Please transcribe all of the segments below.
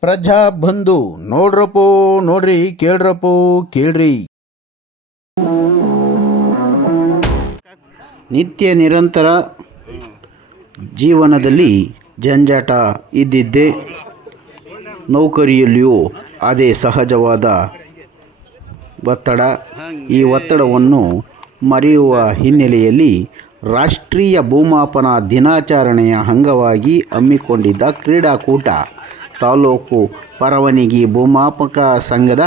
ಪ್ರಜಾ ಬಂಧು, ನೋಡ್ರಪ್ಪೋ, ನೋಡ್ರಿ, ಕೇಳ್ರಪ್ಪೋ, ಕೇಳ್ರಿ. ನಿತ್ಯ ನಿರಂತರ ಜೀವನದಲ್ಲಿ ಜಂಜಾಟ ಇದ್ದಿದ್ದೇ ನೌಕರಿಯಲ್ಲಿಯೂ ಅದೇ ಸಹಜವಾದ ಒತ್ತಡ. ಈ ಒತ್ತಡವನ್ನು ಮರೆಯುವ ಹಿನ್ನೆಲೆಯಲ್ಲಿ ರಾಷ್ಟ್ರೀಯ ಭೂಮಾಪನ ದಿನಾಚರಣೆಯ ಅಂಗವಾಗಿ ಹಮ್ಮಿಕೊಂಡಿದ್ದ ಕ್ರೀಡಾಕೂಟ. ತಾಲೂಕು ಪರವನಿಗಿ ಭೂಮಾಪಕ ಸಂಘದ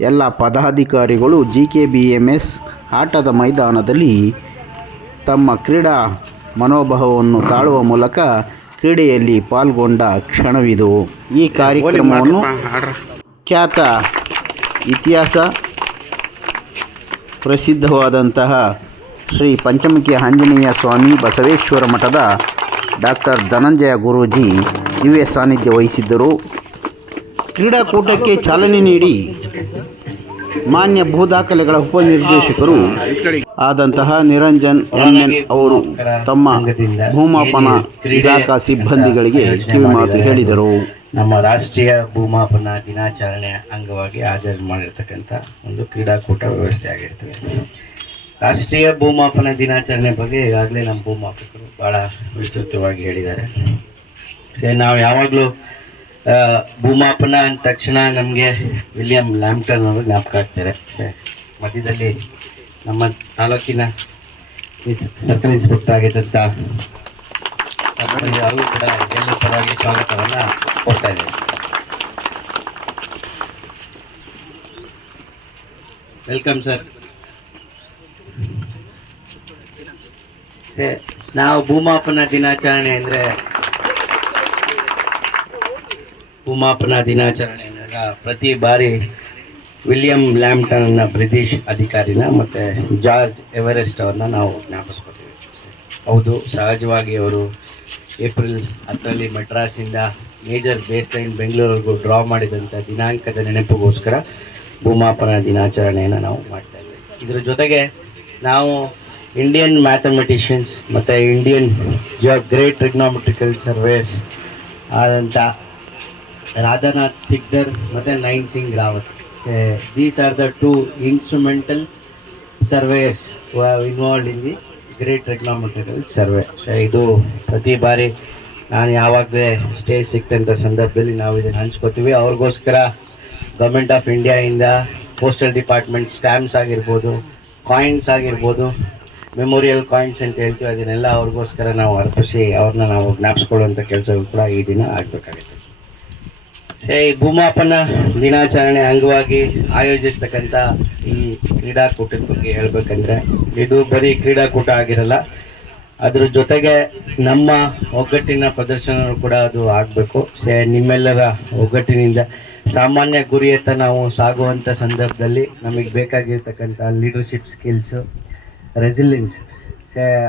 ಎಲ್ಲ ಪದಾಧಿಕಾರಿಗಳು G K B M S ಆಟದ ಮೈದಾನದಲ್ಲಿ ತಮ್ಮ ಕ್ರೀಡಾ ಮನೋಭಾವವನ್ನು ತಾಳುವ ಮೂಲಕ ಕ್ರೀಡೆಯಲ್ಲಿ ಪಾಲ್ಗೊಂಡ ಕ್ಷಣವಿದು. ಈ ಕಾರ್ಯಕ್ರಮವನ್ನು ಖ್ಯಾತ ಇತಿಹಾಸ ಪ್ರಸಿದ್ಧವಾದಂತಹ ಶ್ರೀ ಪಂಚಮುಖಿ ಆಂಜನೇಯ ಸ್ವಾಮಿ ಬಸವೇಶ್ವರ ಮಠದ ಡಾಕ್ಟರ್ ಧನಂಜಯ ಗುರೂಜಿ ದಿವ್ಯ ಸಾನ್ನಿಧ್ಯ ವಹಿಸಿದ್ದರು. ಕ್ರೀಡಾಕೂಟಕ್ಕೆ ಚಾಲನೆ ನೀಡಿ ಮಾನ್ಯ ಭೂದಾಖಲೆಗಳ ಉಪನಿರ್ದೇಶಕರು ಆದಂತಹ ನಿರಂಜನ್ ಎನ್ ಎನ್ ಅವರು ತಮ್ಮ ಭೂಮಾಪನ ಇಲಾಖಾ ಸಿಬ್ಬಂದಿಗಳಿಗೆ ಕಿವಿಮಾತು ಹೇಳಿದರು. ನಮ್ಮ ರಾಷ್ಟ್ರೀಯ ಭೂಮಾಪನ ದಿನಾಚರಣೆ ಅಂಗವಾಗಿ ಆಚರಣೆ ಮಾಡಿರ್ತಕ್ಕಂಥ ಒಂದು ಕ್ರೀಡಾಕೂಟ ವ್ಯವಸ್ಥೆ ಆಗಿರ್ತದೆ. ರಾಷ್ಟ್ರೀಯ ಭೂಮಾಪನ ದಿನಾಚರಣೆ ಬಗ್ಗೆ ಈಗಾಗಲೇ ನಮ್ಮ ಭೂಮಾಪಕರು ಭಾಳ ವಿಸ್ತೃತವಾಗಿ ಹೇಳಿದ್ದಾರೆ. ನಾವು ಯಾವಾಗಲೂ ಭೂಮಾಪನ ಅಂದ ತಕ್ಷಣ ನಮಗೆ ವಿಲಿಯಂ ಲ್ಯಾಂಪ್ಟನ್ ಅವರು ಜ್ಞಾಪಕ ಆಗ್ತಾರೆ ಮಧ್ಯದಲ್ಲಿ ನಮ್ಮ ತಾಲೂಕಿನ ಸರ್ಕಲ್ ಇನ್ಸ್ಪೆಕ್ಟರ್ ಆಗಿದ್ದಂಥ ಅವರು ಕೂಡ ಎಲ್ಲ ಪರವಾಗಿ ಸ್ವಾಗತವನ್ನು ಕೊಡ್ತಾ ವೆಲ್ಕಮ್ ಸರ್ ನಾವು ಭೂಮಾಪನ ದಿನಾಚರಣೆ ಅಂದ್ರೆ ಭೂಮಾಪನ ದಿನಾಚರಣೆ ಅಂದಾಗ ಪ್ರತಿ ಬಾರಿ ವಿಲಿಯಂ ಲ್ಯಾಂಪ್ಟನ್ ಅನ್ನ ಬ್ರಿಟಿಷ್ ಅಧಿಕಾರಿನ ಮತ್ತೆ ಜಾರ್ಜ್ ಎವರೆಸ್ಟ್ ಅವ್ರನ್ನ ನಾವು ಜ್ಞಾಪಿಸ್ಕೊತೀವಿ. ಹೌದು, ಸಹಜವಾಗಿ ಅವರು ಏಪ್ರಿಲ್ ಹತ್ತರಲ್ಲಿ ಮಡ್ರಾಸಿಂದ ಮೇಜರ್ ಬೇಸ್ ಲೈನ್ ಬೆಂಗಳೂರಿಗೂ ಡ್ರಾ ಮಾಡಿದಂಥ ದಿನಾಂಕದ ನೆನಪಿಗೋಸ್ಕರ ಭೂಮಾಪನ ದಿನಾಚರಣೆಯನ್ನು ನಾವು ಮಾಡ್ತಾ ಇದ್ದೀವಿ ಇದರ ಜೊತೆಗೆ ನಾವು ಇಂಡಿಯನ್ ಮ್ಯಾಥಮೆಟಿಷಿಯನ್ಸ್ ಮತ್ತು Indian geo great trigonometrical surveys ಆದಂಥ ರಾಧಾನಾಥ್ ಸಿಗ್ದರ್ ಮತ್ತು Nain Singh Rawat these are the two instrumental surveys involved in the great trigonometrical survey ಇದು ಪ್ರತಿ ಬಾರಿ ನಾನು ಯಾವಾಗಲೇ ಸ್ಟೇಜ್ ಸಿಕ್ತಂಥ ಸಂದರ್ಭದಲ್ಲಿ ನಾವು ಇದನ್ನು ಹಂಚ್ಕೋತೀವಿ. ಅವ್ರಿಗೋಸ್ಕರ ಗೌರ್ಮೆಂಟ್ ಆಫ್ ಇಂಡಿಯಾಯಿಂದ ಪೋಸ್ಟಲ್ ಡಿಪಾರ್ಟ್ಮೆಂಟ್ ಸ್ಟ್ಯಾಂಪ್ಸ್ ಆಗಿರ್ಬೋದು ಕಾಯಿನ್ಸ್ ಆಗಿರ್ಬೋದು ಮೆಮೋರಿಯಲ್ ಕಾಯಿನ್ಸ್ ಅಂತ ಹೇಳ್ತೀವಿ. ಅದನ್ನೆಲ್ಲ ಅವ್ರಿಗೋಸ್ಕರ ನಾವು ಅರ್ಪಿಸಿ ಅವ್ರನ್ನ ನಾವು ಜ್ಞಾಪಿಸ್ಕೊಳ್ಳುವಂಥ ಕೆಲಸಗಳು ಕೂಡ ಈ ದಿನ ಆಗಬೇಕಾಗುತ್ತೆ. ಈ ಭೂಮಾಪನ ದಿನಾಚರಣೆ ಅಂಗವಾಗಿ ಆಯೋಜಿಸ್ತಕ್ಕಂಥ ಈ ಕ್ರೀಡಾಕೂಟದ ಬಗ್ಗೆ ಹೇಳ್ಬೇಕಂದ್ರೆ, ಇದು ಬರೀ ಕ್ರೀಡಾಕೂಟ ಆಗಿರಲ್ಲ, ಅದ್ರ ಜೊತೆಗೆ ನಮ್ಮ ಒಗ್ಗಟ್ಟಿನ ಪ್ರದರ್ಶನ ಕೂಡ ಅದು ಆಗಬೇಕು. ಸೇ, ನಿಮ್ಮೆಲ್ಲರ ಒಗ್ಗಟ್ಟಿನಿಂದ ಸಾಮಾನ್ಯ ಗುರಿಯತ್ತ ನಾವು ಸಾಗುವಂಥ ಸಂದರ್ಭದಲ್ಲಿ ನಮಗೆ ಬೇಕಾಗಿರ್ತಕ್ಕಂಥ ಲೀಡರ್ಶಿಪ್ ಸ್ಕಿಲ್ಸು ರೆಸಿಲಿಯನ್ಸ್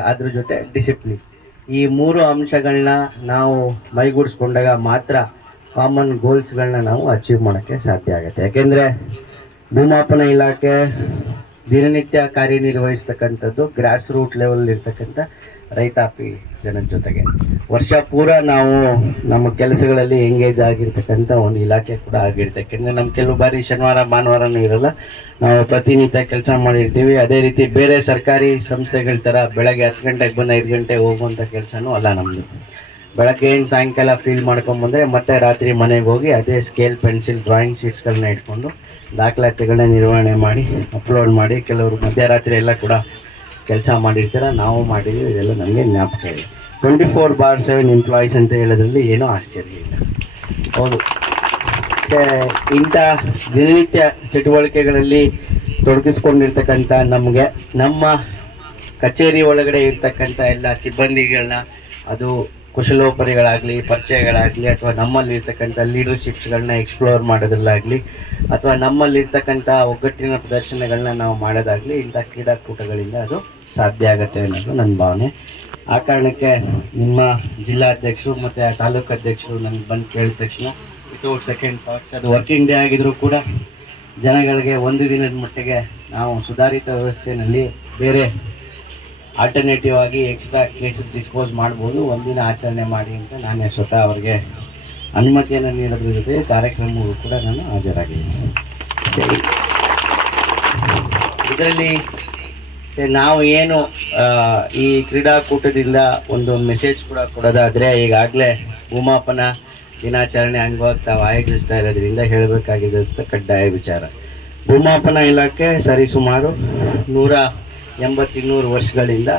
ಅದ್ರ ಜೊತೆ ಡಿಸಿಪ್ಲಿನ್ ಈ ಮೂರು ಅಂಶಗಳನ್ನ ನಾವು ಮೈಗೂಡಿಸ್ಕೊಂಡಾಗ ಮಾತ್ರ ಕಾಮನ್ ಗೋಲ್ಸ್ಗಳನ್ನ ನಾವು ಅಚೀವ್ ಮಾಡೋಕ್ಕೆ ಸಾಧ್ಯ ಆಗುತ್ತೆ. ಯಾಕೆಂದರೆ ಭೂಮಾಪನ ಇಲಾಖೆ ದಿನನಿತ್ಯ ಕಾರ್ಯನಿರ್ವಹಿಸ್ತಕ್ಕಂಥದ್ದು ಗ್ರಾಸ್ ರೂಟ್ ಲೆವೆಲ್ ಇರ್ತಕ್ಕಂಥ ರೈತಾಪಿ ಜನದ ಜೊತೆಗೆ. ವರ್ಷ ಪೂರ ನಾವು ನಮ್ಮ ಕೆಲಸಗಳಲ್ಲಿ ಎಂಗೇಜ್ ಆಗಿರ್ತಕ್ಕಂಥ ಒಂದು ಇಲಾಖೆ ಕೂಡ ಆಗಿರುತ್ತೆ. ಯಾಕೆಂದರೆ ನಮ್ಮ ಕೆಲವು ಬಾರಿ ಶನಿವಾರ, ಭಾನುವಾರನೂ ಇರಲ್ಲ, ನಾವು ಪ್ರತಿನಿತ್ಯ ಕೆಲಸ ಮಾಡಿರ್ತೀವಿ. ಅದೇ ರೀತಿ ಬೇರೆ ಸರ್ಕಾರಿ ಸಂಸ್ಥೆಗಳ ಥರ ಬೆಳಗ್ಗೆ ಹತ್ತು ಗಂಟೆಗೆ ಬಂದು ಐದು ಗಂಟೆಗೆ ಹೋಗುವಂಥ ಕೆಲಸನೂ ಅಲ್ಲ ನಮ್ಮದು ಬೆಳಗ್ಗೆ ಏನು ಸಾಯಂಕಾಲ ಫೀಲ್ ಮಾಡ್ಕೊಂಬಂದರೆ ಮತ್ತೆ ರಾತ್ರಿ ಮನೆಗೆ ಹೋಗಿ ಅದೇ ಸ್ಕೇಲ್ ಪೆನ್ಸಿಲ್ ಡ್ರಾಯಿಂಗ್ ಶೀಟ್ಸ್ಗಳನ್ನ ಇಟ್ಕೊಂಡು ದಾಖಲಾತಿಗಳನ್ನ ನಿರ್ವಹಣೆ ಮಾಡಿ ಅಪ್ಲೋಡ್ ಮಾಡಿ, ಕೆಲವರು ಮಧ್ಯರಾತ್ರಿ ಎಲ್ಲ ಕೂಡ ಕೆಲಸ ಮಾಡಿರ್ತಾರೆ, ನಾವು ಮಾಡಿದ್ದೀವಿ ಇದೆಲ್ಲ ನಮಗೆ ಜ್ಞಾಪಕ ಇದೆ. Twenty four bar seven employees ಅಂತ ಹೇಳೋದ್ರಲ್ಲಿ ಏನೂ ಆಶ್ಚರ್ಯ ಇಲ್ಲ. ಹೌದು. ಇಂಥ ದಿನನಿತ್ಯ ಚಟುವಟಿಕೆಗಳಲ್ಲಿ ತೊಡಗಿಸ್ಕೊಂಡಿರ್ತಕ್ಕಂಥ ನಮಗೆ, ನಮ್ಮ ಕಚೇರಿ ಒಳಗಡೆ ಇರ್ತಕ್ಕಂಥ ಎಲ್ಲ ಸಿಬ್ಬಂದಿಗಳನ್ನ ಅದು ಕುಶಲೋಪರಿಗಳಾಗಲಿ, ಪರಿಚಯಗಳಾಗಲಿ, ಅಥವಾ ನಮ್ಮಲ್ಲಿ ಇರ್ತಕ್ಕಂಥ ಲೀಡರ್ಶಿಪ್ಸ್ಗಳನ್ನ ಎಕ್ಸ್ಪ್ಲೋರ್ ಮಾಡೋದ್ರಲ್ಲಾಗಲಿ, ಅಥವಾ ನಮ್ಮಲ್ಲಿ ಇರ್ತಕ್ಕಂಥ ಒಗ್ಗಟ್ಟಿನ ಪ್ರದರ್ಶನಗಳನ್ನ ನಾವು ಮಾಡೋದಾಗಲಿ, ಇಂಥ ಕ್ರೀಡಾಕೂಟಗಳಿಂದ ಅದು ಸಾಧ್ಯ ಆಗುತ್ತೆ ಅನ್ನೋದು ನನ್ನ ಭಾವನೆ. ಆ ಕಾರಣಕ್ಕೆ ನಿಮ್ಮ ಜಿಲ್ಲಾಧ್ಯಕ್ಷರು ಮತ್ತು ತಾಲೂಕು ಅಧ್ಯಕ್ಷರು ನನಗೆ ಬಂದು ಕೇಳಿದ ತಕ್ಷಣ ವಿತೌಟ್ ಸೆಕೆಂಡ್ ಥಾಟ್ಸ್ ಅದು ವರ್ಕಿಂಗ್ ಡೇ ಆಗಿದ್ದರೂ ಕೂಡ ಜನಗಳಿಗೆ ಒಂದು ದಿನದ ಮಟ್ಟಿಗೆ ನಾವು ಸುಧಾರಿತ ವ್ಯವಸ್ಥೆಯಲ್ಲಿ ಬೇರೆ ಆಲ್ಟರ್ನೇಟಿವ್ ಆಗಿ ಎಕ್ಸ್ಟ್ರಾ ಕೇಸಸ್ ಡಿಸ್ಪೋಸ್ ಮಾಡ್ಬೋದು. ಒಂದಿನ ಆಚರಣೆ ಮಾಡಿ ಅಂತ ನಾನೇ ಸ್ವತಃ ಅವ್ರಿಗೆ ಅನುಮತಿಯನ್ನು ನೀಡೋದ್ರ ಜೊತೆ ಕಾರ್ಯಕ್ರಮಗಳು ಕೂಡ ನಾನು ಹಾಜರಾಗಿದ್ದೀನಿ. ಇದರಲ್ಲಿ ನಾವು ಏನು ಈ ಕ್ರೀಡಾಕೂಟದಿಂದ ಒಂದು ಮೆಸೇಜ್ ಕೂಡ ಕೊಡೋದಾದರೆ, ಈಗಾಗಲೇ ಭೂಮಾಪನ ದಿನಾಚರಣೆ ಅಂಗವಾಗಿ ತಾವು ಆಯೋಜಿಸ್ತಾ ಇರೋದ್ರಿಂದ ಹೇಳಬೇಕಾಗಿದ್ದಂಥ ಕಡ್ಡಾಯ ವಿಚಾರ. ಭೂಮಾಪನ ಇಲಾಖೆ ಸರಿಸುಮಾರು ನೂರ ಎಂಬತ್ತಿನ್ನೂರು ವರ್ಷಗಳಿಂದ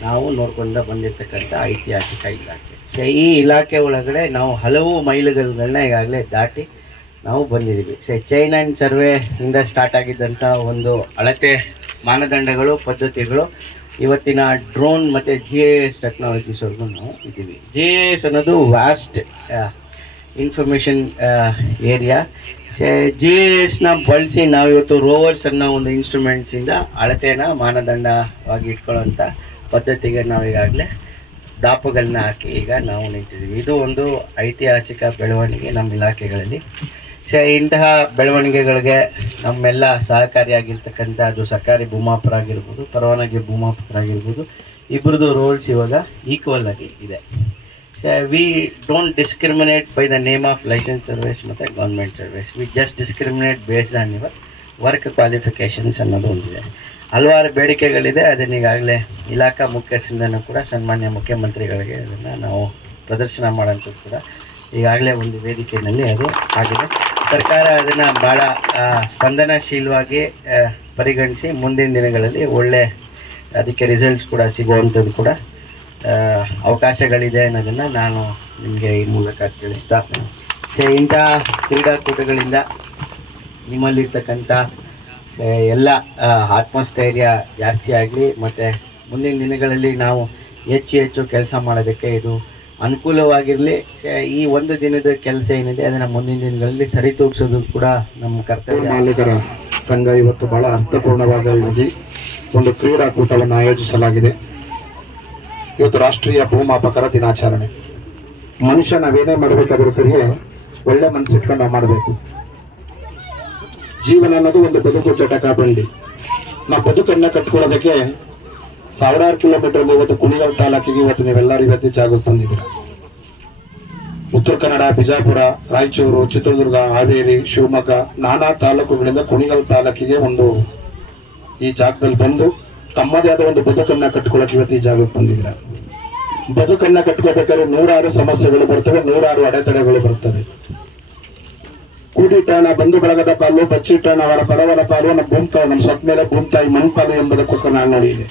ನಾವು ನೋಡ್ಕೊಂಡು ಬಂದಿರತಕ್ಕಂಥ ಐತಿಹಾಸಿಕ ಇಲಾಖೆ. ಸೊ ಈ ಇಲಾಖೆ ಒಳಗಡೆ ನಾವು ಹಲವು ಮೈಲುಗಲ್ಗಳನ್ನ ಈಗಾಗಲೇ ದಾಟಿ ನಾವು ಬಂದಿದ್ದೀವಿ. So chain and survey start ಆಗಿದ್ದಂಥ ಒಂದು ಅಳತೆ ಮಾನದಂಡಗಳು, ಪದ್ಧತಿಗಳು, ಇವತ್ತಿನ ಡ್ರೋನ್ ಮತ್ತು ಜಿ ಎ ಎಸ್ ಟೆಕ್ನಾಲಜೀಸ್ವರೆಗೂ ನಾವು ಇದ್ದೀವಿ. ಜಿ ಎ ಎಸ್ ಅನ್ನೋದು ವ್ಯಾಸ್ಟ್ ಇನ್ಫಾರ್ಮೇಷನ್ ಏರಿಯಾ ಜಿ ಎಸ್ನ ಬಳಸಿ ನಾವಿವತ್ತು ರೋವರ್ಸ್ ಅನ್ನೋ ಒಂದು ಇನ್ಸ್ಟ್ರೂಮೆಂಟ್ಸಿಂದ ಅಳತೆನ ಮಾನದಂಡವಾಗಿ ಇಟ್ಕೊಳ್ಳೋಂಥ ಪದ್ಧತಿಗೆ ನಾವು ಈಗಾಗಲೇ ದಾಪಗಳನ್ನ ಹಾಕಿ ಈಗ ನಾವು ನಿಂತಿದ್ದೀವಿ. ಇದು ಒಂದು ಐತಿಹಾಸಿಕ ಬೆಳವಣಿಗೆ ನಮ್ಮ ಇಲಾಖೆಗಳಲ್ಲಿ. ಸೊ ಇಂತಹ ಬೆಳವಣಿಗೆಗಳಿಗೆ ನಮ್ಮೆಲ್ಲ ಸಹಕಾರಿಯಾಗಿರ್ತಕ್ಕಂಥ, ಅದು ಸರ್ಕಾರಿ ಭೂಮಾಪರಾಗಿರ್ಬೋದು ಪರವಾನಗಿ ಭೂಮಾಪಕರಾಗಿರ್ಬೋದು ಇಬ್ಬರದು ರೋಲ್ಸ್ ಇವಾಗ ಈಕ್ವಲ್ ಆಗಿ ಇದೆ. We don't discriminate by the name of licence service ಮತ್ತು government service we just discriminate based on your work qualifications ಅನ್ನೋದು ಒಂದಿದೆ ಹಲವಾರು ಬೇಡಿಕೆಗಳಿದೆ. ಅದನ್ನ ಈಗಾಗಲೇ ಇಲಾಖಾ ಮುಖ್ಯಸ್ಥರಿಂದನೂ ಕೂಡ ಸನ್ಮಾನ್ಯ ಮುಖ್ಯಮಂತ್ರಿಗಳಿಗೆ ಅದನ್ನು ನಾವು ಪ್ರದರ್ಶನ ಮಾಡೋಂಥದ್ದು ಕೂಡ ಈಗಾಗಲೇ ಒಂದು ವೇದಿಕೆಯಲ್ಲಿ ಅದು ಆಗಿದೆ. ಸರ್ಕಾರ ಅದನ್ನು ಭಾಳ ಸ್ಪಂದನಾಶೀಲವಾಗಿ ಪರಿಗಣಿಸಿ ಮುಂದಿನ ದಿನಗಳಲ್ಲಿ ಒಳ್ಳೆ ಅದಕ್ಕೆ ರಿಸಲ್ಟ್ಸ್ ಕೂಡ ಸಿಗುವಂಥದ್ದು ಕೂಡ ಅವಕಾಶಗಳಿದೆ ಅನ್ನೋದನ್ನು ನಾನು ನಿಮಗೆ ಈ ಮೂಲಕ ತಿಳಿಸ್ತಾ ಸೊ, ಇಂಥ ಕ್ರೀಡಾಕೂಟಗಳಿಂದ ನಿಮ್ಮಲ್ಲಿರ್ತಕ್ಕಂಥ ಎಲ್ಲ ಆತ್ಮಸ್ಥೈರ್ಯ ಜಾಸ್ತಿ ಆಗಲಿ, ಮತ್ತು ಮುಂದಿನ ದಿನಗಳಲ್ಲಿ ನಾವು ಹೆಚ್ಚು ಹೆಚ್ಚು ಕೆಲಸ ಮಾಡೋದಕ್ಕೆ ಇದು ಅನುಕೂಲವಾಗಿರಲಿ. ಈ ಒಂದು ದಿನದ ಕೆಲಸ ಏನಿದೆ, ಅದನ್ನು ಮುಂದಿನ ದಿನಗಳಲ್ಲಿ ಸರಿತೂಗಿಸೋದು ಕೂಡ ನಮ್ಮ ಕರ್ತವ್ಯ. ಮಾಲೀಕರ ಸಂಘ ಇವತ್ತು ಬಹಳ ಅರ್ಥಪೂರ್ಣವಾಗಿ ಒಂದು ಕ್ರೀಡಾಕೂಟವನ್ನು ಆಯೋಜಿಸಲಾಗಿದೆ. ಇವತ್ತು ರಾಷ್ಟ್ರೀಯ ಭೂಮಾಪಕರ ದಿನಾಚರಣೆ. ಮನುಷ್ಯ ನಾವೇನೇ ಮಾಡಬೇಕಾದ್ರೂ ಸರಿ ಒಳ್ಳೆ ಮನಸ್ಸಿಟ್ಕೊಂಡು ನಾವು ಮಾಡಬೇಕು. ಜೀವನ ಅನ್ನೋದು ಒಂದು ಬದುಕು ಚಟಕ ಬಂಡಿ. ನಾವು ಬದುಕನ್ನ ಕಟ್ಕೊಳ್ಳೋದಕ್ಕೆ ಸಾವಿರಾರು ಕಿಲೋಮೀಟರ್ ಇವತ್ತು ಕುಣಿಗಲ್ ತಾಲೂಕಿಗೆ ಇವತ್ತು ನೀವೆಲ್ಲರೂ ಇವತ್ತು ಜಾಗಕ್ಕೆ ಬಂದಿದ್ದೀರಾ. ಉತ್ತರ ಕನ್ನಡ, ಬಿಜಾಪುರ, ರಾಯಚೂರು, ಚಿತ್ರದುರ್ಗ, ಹಾವೇರಿ, ಶಿವಮೊಗ್ಗ, ನಾನಾ ತಾಲೂಕುಗಳಿಂದ ಕುಣಿಗಲ್ ತಾಲೂಕಿಗೆ ಒಂದು ಈ ಜಾಗದಲ್ಲಿ ಬಂದು ತಮ್ಮದೇ ಆದ ಒಂದು ಬದುಕನ್ನ ಕಟ್ಕೊಳ್ಳೋಕೆ ಇವತ್ತು ಈ ಜಾಗಕ್ಕೆ ಬಂದಿದ್ರ ಬದುಕನ್ನ ಕಟ್ಕೋಬೇಕಾದ್ರೆ ನೂರಾರು ಸಮಸ್ಯೆಗಳು ಬರ್ತವೆ, ನೂರಾರು ಅಡೆತಡೆಗಳು ಬರ್ತವೆ. ಕೂಡಿಟ್ಟಾಣ ಬಂಧು ಬಳಗದ ಪಾಲು ಬಚ್ಚಿಟ್ಟಾಣ ಅವರ ಪರವರ ಪಾಲು, ನಮ್ಮ ಭೂಮ್ತಾಯಿ ನಮ್ಮ ಸೊತ್ತ ಮೇಲೆ ಭೂಮ್ತಾಯಿ ಮಣ್ಪಾಲು ಎಂಬುದಕ್ಕೋಸ್ಕರ ನಾನು ನೋಡಿದೆ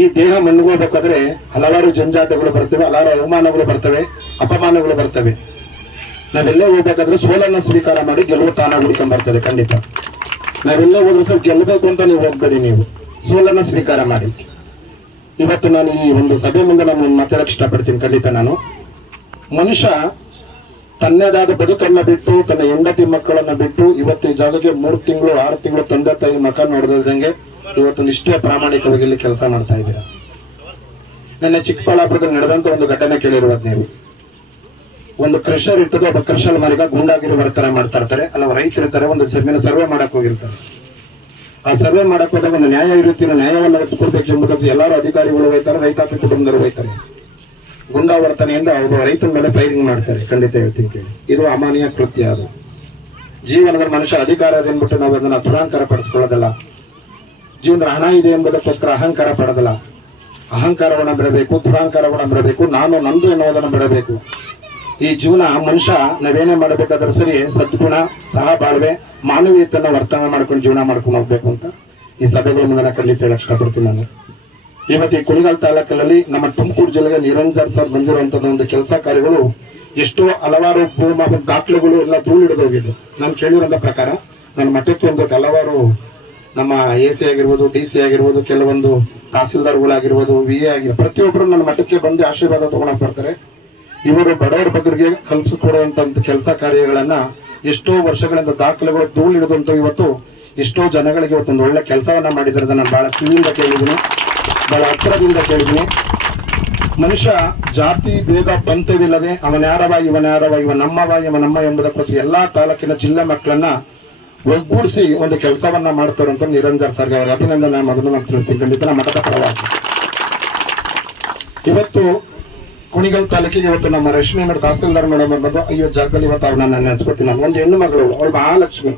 ಈ ದೇಹ ಮಣ್ಗೋಬೇಕಾದ್ರೆ ಹಲವಾರು ಜಂಜಾಟಗಳು ಬರ್ತವೆ, ಹಲವಾರು ಅವಮಾನಗಳು ಬರ್ತವೆ, ಅಪಮಾನಗಳು ಬರ್ತವೆ. ನಾವೆಲ್ಲೇ ಹೋಗ್ಬೇಕಾದ್ರೆ ಸೋಲನ್ನ ಸ್ವೀಕಾರ ಮಾಡಿ ಗೆಲುವು ತಾನ ಹುಡ್ಕೊಂಡ್ ಬರ್ತದೆ ಖಂಡಿತ. ನಾವೆಲ್ಲೇ ಹೋದ್ರು ಸಹ ಗೆಲ್ಲಬೇಕು ಅಂತ ನೀವು ಹೋಗ್ಬೇಡಿ ನೀವು. ಸೋಲನ್ನ ಸ್ವೀಕಾರ ಮಾಡಿ. ಇವತ್ತು ನಾನು ಈ ಒಂದು ಸಭೆ ಮುಂದೆ ನಾನು ಮಾತಾಡಕ್ ಇಷ್ಟಪಡ್ತೀನಿ. ಖಂಡಿತ ನಾನು. ಮನುಷ್ಯ ತನ್ನದಾದ ಬದುಕನ್ನ ಬಿಟ್ಟು, ತನ್ನ ಹೆಂಡತಿ ಮಕ್ಕಳನ್ನ ಬಿಟ್ಟು ಇವತ್ತು ಈ ಜಾಗಕ್ಕೆ ಮೂರು ತಿಂಗಳು, ಆರು ತಿಂಗಳು ತಂದೆ ತಾಯಿ ಮಕ್ಕ ನೋಡದಂಗೆ ಇವತ್ತು ನಿಷ್ಠೆ ಪ್ರಾಮಾಣಿಕವಾಗಿ ಇಲ್ಲಿ ಕೆಲಸ ಮಾಡ್ತಾ ಇದ್ದೀರಾ? ನನ್ನ ಚಿಕ್ಕಬಳ್ಳಾಪುರದಲ್ಲಿ ನಡೆದಂತ ಒಂದು ಘಟನೆ ಕೇಳಿರುವುದು ನೀವು. ಒಂದು ಕ್ರಷರ್ ಇರ್ತದೆ ಒಬ್ಬ ಕ್ರಷರ್ ಮಾಲೀಕ ಗುಂಡಾಗಿರಿ ವರ್ತನೆ ಮಾಡ್ತಾ ಇರ್ತಾರೆ. ಅಲ್ಲ ರೈತರು ಇರ್ತಾರೆ, ಒಂದು ಜಮೀನು ಸರ್ವೆ ಮಾಡಕ್ ಹೋಗಿರ್ತಾರೆ. ಆ ಸರ್ವೆ ಮಾಡಕ್ ಹೋದಾಗ ಒಂದು ನ್ಯಾಯ ಇರುತ್ತಿನ ನ್ಯಾಯವನ್ನು ಒದಗಿಸ್ಕೊಡ್ಬೇಕು ಎಂಬುದಕ್ಕೆ ಎಲ್ಲರೂ ಅಧಿಕಾರಿಗಳು ಹೋಯ್ತಾರೆ ರೈತಾಪಿ ಕುಟುಂಬದವರು ಹೋಯ್ತಾರೆ ಗುಂಡಾ ವರ್ತನೆಯಿಂದ ಅವರು ರೈತನ ಮೇಲೆ ಫೈರಿಂಗ್ ಮಾಡ್ತಾರೆ, ಖಂಡಿತ ಹೇಳ್ತೀನಿ ಕೇಳಿ. ಇದು ಅಮಾನ್ಯ ಕೃತ್ಯ ಅದು. ಜೀವನದ ಮನುಷ್ಯ ಅಧಿಕಾರ ಇದೆ ನಾವು ಅದನ್ನ ದುರಾಂಕಾರ ಪಡಿಸ್ಕೊಳ್ಳೋದಲ್ಲ. ಜೀವನದ ಹಣ ಇದೆ ಎಂಬುದಕ್ಕೋಸ್ಕರ ಅಹಂಕಾರ ಪಡೆದಲ್ಲ. ಅಹಂಕಾರವನ್ನು ಬಿಡಬೇಕು, ದುರಾಂಕಾರವನ್ನು ಬಿಡಬೇಕು, ನಾನು ನಂದು ಎನ್ನುವುದನ್ನು ಬಿಡಬೇಕು. ಈ ಜೀವನ ಮನುಷ್ಯ ನಾವೇನೇ ಮಾಡಬೇಕಾದ್ರೆ ಸರಿ ಸದ್ಗುಣ ಸಹ ಬಾಳ್ವೆ. ಮಾನವೀಯತೆಯನ್ನು ವರ್ತನೆ ಮಾಡ್ಕೊಂಡು ಜೀವನ ಮಾಡ್ಕೊಂಡು ಹೋಗ್ಬೇಕು ಅಂತ ಈ ಸಭೆಗಳ ಮುಂದೆ ಖಂಡಿತ ಹೇಳಕ್ ಇಷ್ಟಪಡ್ತೀನಿ ನಾನು. ಇವತ್ತು ಈ ಕುಣಿಗಲ್ ತಾಲೂಕಲ್ಲಿ ನಮ್ಮ ತುಮಕೂರು ಜಿಲ್ಲೆಗೆ ನಿರಂಜನ್ ಸರ್ ಬಂದಿರುವಂತದ್ದು ಒಂದು ಕೆಲಸ ಕಾರ್ಯಗಳು ಎಷ್ಟೋ ಹಲವಾರು ಭೂಮ ದಾಖಲೆಗಳು ಎಲ್ಲ ಧೂಳಿಡಿದೋಗಿದ್ದು ನಾನು ಕೇಳಿರೋಂಥ ಪ್ರಕಾರ ನನ್ನ ಮಠಕ್ಕೆ ಒಂದು ಹಲವಾರು ನಮ್ಮ ಎ ಸಿ ಆಗಿರ್ಬೋದು, ಡಿ ಸಿ ಆಗಿರ್ಬೋದು, ಕೆಲವೊಂದು ತಹಸೀಲ್ದಾರ್ಗಳಾಗಿರ್ಬೋದು, ವಿ ಎ ಆಗಿರ್ಬೋದು, ಪ್ರತಿಯೊಬ್ಬರು ನನ್ನ ಮಠಕ್ಕೆ ಬಂದು ಆಶೀರ್ವಾದ ತಗೊಳಕ್ ಬರ್ತಾರೆ. ಇವರು ಬಡವರ ಬಗ್ಗರಿಗೆ ಕಲ್ಪಿಸಿಕೊಡುವಂತ ಕೆಲಸ ಕಾರ್ಯಗಳನ್ನ ಎಷ್ಟೋ ವರ್ಷಗಳಿಂದ ದಾಖಲೆಗಳು ಧೂಳಿಡಿದಂತ ಇವತ್ತು ಎಷ್ಟೋ ಜನಗಳಿಗೆ ಇವತ್ತು ಒಂದು ಒಳ್ಳೆ ಕೆಲಸವನ್ನ ಮಾಡಿದ್ರೆ ನಾನು ಬಹಳ ಕಿವಿಯಿಂದ ಕೇಳಿದ್ದೀನಿ. ಬಹಳ ಹತ್ತಿರದಿಂದ ಕೇಳಿದ್ದೀನಿ. ಮನುಷ್ಯ ಜಾತಿ, ಭೇದ, ಪಂಥವಿಲ್ಲದೆ ಅವನ್ಯಾರವ ಇವನ್ಯಾರವ ಇವ ನಮ್ಮವ, ಇವ ನಮ್ಮ ಎಂಬುದಕ್ಕೋಸ್ಕರ ಎಲ್ಲಾ ತಾಲೂಕಿನ ಜಿಲ್ಲೆ ಮಕ್ಕಳನ್ನ ಒಗ್ಗೂಡಿಸಿ ಒಂದು ಕೆಲಸವನ್ನ ಮಾಡ್ತಾರಂತ ನಿರಂಜನ್ ಸರ್ಗೆ ಅವರ ಅಭಿನಂದನೆ. ಮೊದಲು ನಾನು ತಿಳಿಸ್ತೀನಿ. ಖಂಡಿತ ನಮ್ಮ ಮಠದ ಪರವಾಗಿ. ಇವತ್ತು ಕುಣಿಗಲ್ ತಾಲೂಕಿಗೆ ಇವತ್ತು ನಮ್ಮ ರಶ್ಮಿ ಮೇಡಮ್ ತಹಸೀಲ್ದಾರ್ ಮೇಡಮ್ ಅನ್ನೋದು ಅಯ್ಯೋ, ಜಾಗದಲ್ಲಿ ಇವತ್ತು ಅವ್ರನ್ನ ನಾನು ನೆನೆಸ್ಕೊತೀನಿ. ನಾನು ಒಂದು ಹೆಣ್ಣು ಮಗಳು, ಅವಳು ಮಹಾಲಕ್ಷ್ಮಿ.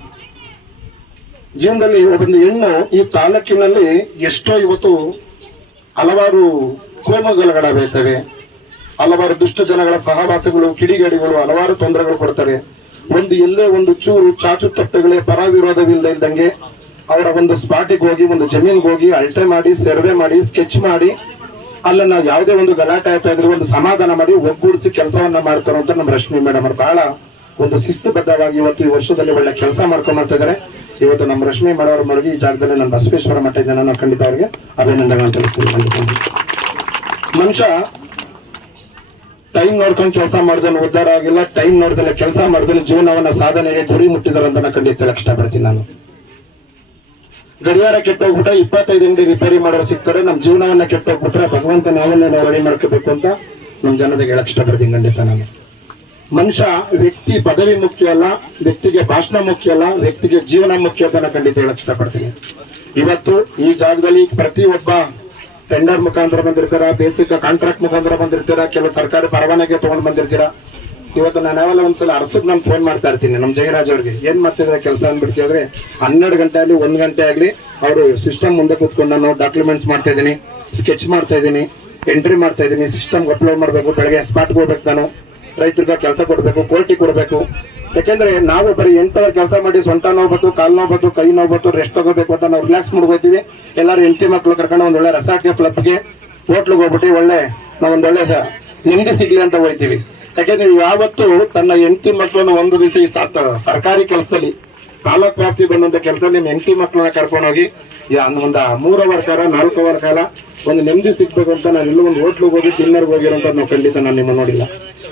ಜೀವನದಲ್ಲಿ ಒಂದು ಹೆಣ್ಣು, ಈ ತಾಲೂಕಿನಲ್ಲಿ ಎಷ್ಟೋ ಇವತ್ತು ಹಲವಾರು ಕೋಮಗಲಗಳ ಬೀಳ್ತವೆ. ಹಲವಾರು ದುಷ್ಟ ಜನಗಳ ಸಹವಾಸಗಳು, ಕಿಡಿಗಡಿಗಳು, ಹಲವಾರು ತೊಂದರೆಗಳು ಕೊಡ್ತಾರೆ ಒಂದು ಎಲ್ಲೇ ಒಂದು ಚೂರು ಚಾಚು ತಪ್ಪೆಗಳೇ, ಪರ ವಿರೋಧವಿಲ್ಲದೆ ಇದ್ದಂಗೆ ಅವರ ಒಂದು ಸ್ಪಾಟಿಗೆ ಹೋಗಿ, ಒಂದು ಜಮೀನ್ಗೆ ಹೋಗಿ ಅಳತೆ ಮಾಡಿ, ಸರ್ವೆ ಮಾಡಿ ಸ್ಕೆಚ್ ಮಾಡಿ ಅಲ್ಲನ್ನ ಯಾವುದೇ ಒಂದು ಗಲಾಟೆ ಆಯ್ತಾ ಇದ್ರೆ ಒಂದು ಸಮಾಧಾನ ಮಾಡಿ ಒಗ್ಗೂಡಿಸಿ ಕೆಲಸವನ್ನ ಮಾಡ್ತಾರೋ ಅಂತ ನಮ್ಮ ರಶ್ಮಿ ಮೇಡಮ್ ಅವರು ಬಹಳ ಒಂದು ಶಿಸ್ತುಬದ್ಧವಾಗಿ ಇವತ್ತು ಈ ವರ್ಷದಲ್ಲಿ ಒಳ್ಳೆ ಕೆಲಸ ಮಾಡ್ಕೊಂಡು ಮಾಡ್ತಾ ಇದ್ದಾರೆ. ಇವತ್ತು ನಮ್ಮ ರಶ್ಮಿ ಮೇಡಮ್ ಅವರ ಮರಗಿ ಈ ಜಾಗದಲ್ಲಿ ನಮ್ಮ ಬಸವೇಶ್ವರ ಮಠ ಜನ ನಾವು ಖಂಡಿತ ಅವರಿಗೆ ಅಭಿನಂದನೆಗಳನ್ನು ತಿಳಿಸ್ತೀವಿ. ಮನುಷ್ಯ ಟೈಮ್ ನೋಡ್ಕೊಂಡು ಕೆಲಸ ಮಾಡಿದ್ರೆ ಉದ್ಧಾರ ಆಗಿಲ್ಲ, ಟೈಮ್ ನೋಡಿದ್ರೆ ಕೆಲಸ ಮಾಡಿದ್ರೆ ಜೀವನವನ್ನ ಸಾಧನೆಗೆ ಗುರಿ ಮುಟ್ಟಿದಾರೆ ಅಂತ ಖಂಡಿತ ಇಷ್ಟಪಡ್ತೀನಿ ನಾನು. ಗಡಿಯಾರ ಕೆಟ್ಟೋಗ್ಬಿಟ್ರೆ ಇಪ್ಪತ್ತೈದು ಅಂಗಡಿ ರಿಪೇರಿ ಮಾಡೋರು ಸಿಗ್ತಾರೆ. ನಮ್ಮ ಜೀವನವನ್ನ ಕೆಟ್ಟೋಗ್ಬಿಟ್ರೆ ಭಗವಂತ ನಾವನ್ನೇ ನಾವು ರೆಡಿ ಮಾಡ್ಕೋಬೇಕು ಅಂತ ನಮ್ಮ ಜನತೆಗೆ ಹೇಳಕ್ ಇಷ್ಟಪಡ್ತೀನಿ ಖಂಡಿತ ನಾನು. ಮನುಷ್ಯ ವ್ಯಕ್ತಿ ಪದವಿ ಮುಖ್ಯ ಅಲ್ಲ, ವ್ಯಕ್ತಿಗೆ ಭಾಷಣ ಮುಖ್ಯ ಅಲ್ಲ, ವ್ಯಕ್ತಿಗೆ ಜೀವನ ಮುಖ್ಯ ಅಂತ ನಾನು ಖಂಡಿತ ಹೇಳಕ್ ಇಷ್ಟಪಡ್ತೀನಿ. ಇವತ್ತು ಈ ಜಾಗದಲ್ಲಿ ಪ್ರತಿಯೊಬ್ಬ ಟೆಂಡರ್ ಮುಖಾಂತರ ಬಂದಿರ್ತಾರ ಬೇಸಿಕ್ ಕಾಂಟ್ರಾಕ್ಟ್ ಮುಖಾಂತರ ಬಂದಿರ್ತೀರಾ, ಕೆಲವು ಸರ್ಕಾರಿ ಪರವಾನಗಿ ತಗೊಂಡ್ ಬಂದಿರ್ತೀರ ಇವತ್ತು ನಾನು ಯಾವೆಲ್ಲ ಒಂದ್ಸಲ ಅರಸಕ್ ನಾನು ಫೋನ್ ಮಾಡ್ತಾ ಇರ್ತೀನಿ ನಮ್ಮ ಜಯರಾಜ್ ಅವ್ರಿಗೆ. ಏನ್ ಮಾಡ್ತಿದ್ರೆ ಕೆಲಸ ಅಂದ್ಬಿಟ್ಟು ಕೇಳಿದ್ರೆ ಹನ್ನೆರಡು ಗಂಟೆ ಆಗಲಿ, ಒಂದ್ ಗಂಟೆ ಆಗಲಿ ಅವರು ಸಿಸ್ಟಮ್ ಮುಂದೆ ಕೂತ್ಕೊಂಡು ನಾನು ಡಾಕ್ಯುಮೆಂಟ್ಸ್ ಮಾಡ್ತಾ ಇದ್ದೀನಿ ಸ್ಕೆಚ್ ಮಾಡ್ತಾ ಇದ್ದೀನಿ ಎಂಟ್ರಿ ಮಾಡ್ತಾ ಇದ್ದೀನಿ ಸಿಸ್ಟಮ್ ಅಪ್ಲೋಡ್ ಮಾಡಬೇಕು, ಬೆಳಗ್ಗೆ ಸ್ಪಾಟ್ ಹೋಗ್ಬೇಕು ನಾನು. ರೈತರಿಗೆ ಕೆಲಸ ಕೊಡಬೇಕು ಕೋರ್ಟಿಗೆ ಕೊಡಬೇಕು. ಯಾಕೆಂದ್ರೆ ನಾವು ಬರೀ ಎಂಟು ಅವರ್ ಕೆಲಸ ಮಾಡಿ ಸೊಂಟ ನೋವು ಬತ್ತು ಕಾಲು ನೋವು ಬತ್ತು ಕೈ ನೋವು ಬತ್ತು ರೆಸ್ಟ್ ತಗೋಬೇಕು ಅಂತ ನಾವು ರಿಲ್ಯಾಕ್ಸ್ ಮಾಡ್ಕೋತೀವಿ. ಎಲ್ಲರೂ ಹೆಂಡತಿ ಮಕ್ಕಳು ಕರ್ಕೊಂಡು ಒಂದ್ ಒಳ್ಳೆ ರೆಸಾರ್ಟ್ಗೆ ಕ್ಲಬ್ಗೆ ಹೋಟ್ಲಿಗೆ ಹೋಗ್ಬಿಟ್ಟು ಒಳ್ಳೆ ನಾವೊಂದೊಳ್ಳೆ ನೆಮ್ಮದಿ ಸಿಗ್ಲಿ ಅಂತ ಹೋಗ್ತೀವಿ. ಯಾಕೆಂದ್ರೆ ಯಾವತ್ತು ತನ್ನ ಹೆಂಡತಿ ಮಕ್ಕಳನ್ನು ಒಂದು ದಿವಸ ಈ ಸರ್ಕಾರಿ ಕೆಲಸದಲ್ಲಿ, ತಾಲೂಕ್ ವ್ಯಾಪ್ತಿ ಬಂದಂತ ಕೆಲಸ ನಿಮ್ಮ ಹೆಂಡತಿ ಮಕ್ಕಳನ್ನ ಕರ್ಕೊಂಡೋಗಿ ಒಂದು ಮೂರು ಕಾಲ ನಾಲ್ಕು ಕಾಲ ಒಂದು ನೆಮ್ಮದಿ ಸಿಗ್ಬೇಕು ಅಂತ ನಾನು ಎಲ್ಲೋ ಒಂದು ಹೋಟ್ಲಿಗೆ ಹೋಗಿ, ಡಿನ್ನರ್ಗೆ ಹೋಗಿರೋಂಥ ನಾವು ಖಂಡಿತ ನಾನು ನಿಮ್ಮ ನೋಡಿಲ್ಲ.